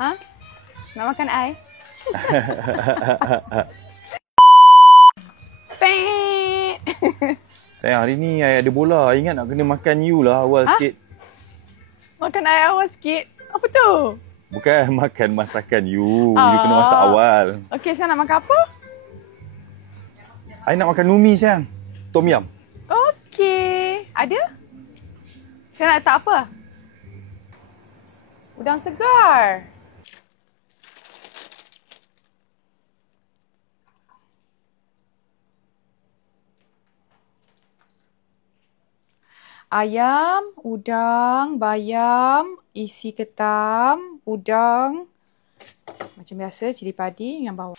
Ha? Nak makan air? Pek. Sayang, hari ni I ada bola. Ingat nak kena makan you lah awal sikit. Makan air awal sikit? Apa tu? Bukan makan masakan you. You kena masak awal. Okey, saya nak makan apa? I nak makan numi sayang. Tom yum. Okey. Ada? Saya nak letak apa? Udang segar. Ayam, udang, bayam, isi ketam, udang. Macam biasa, cili padi yang bawah.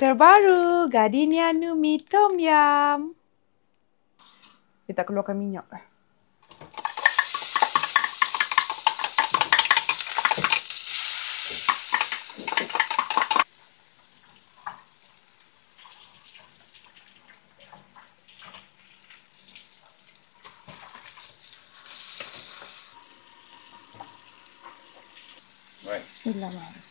Terbaru, Gardenia Numi Tom Yum. Dia tak keluarkan minyak. Bismillahirrahmanirrahim.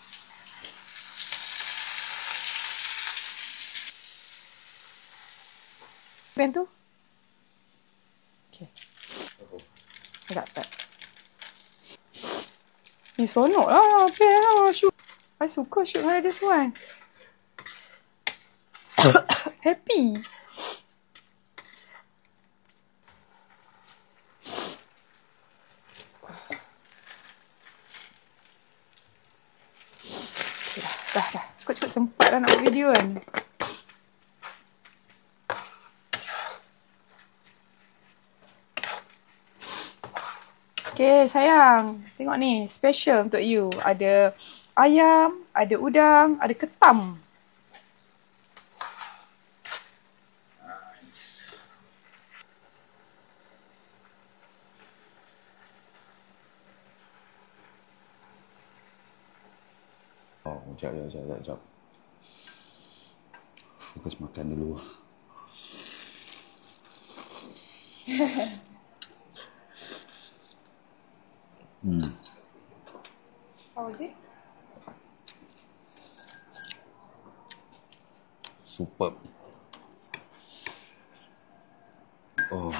Pen tu? Okey. Tak. Ni sonok lah. Pen lah. Shoot. I suka shoot dengan this one. Happy. Okay, dah. Cukup sempat dah nak buat video kan. Okay, sayang. Tengok ni. Special untuk you. Ada ayam, ada udang, ada ketam. Nice. Oh, sekejap. Fokus makan dulu. How was it? Superb. Oh.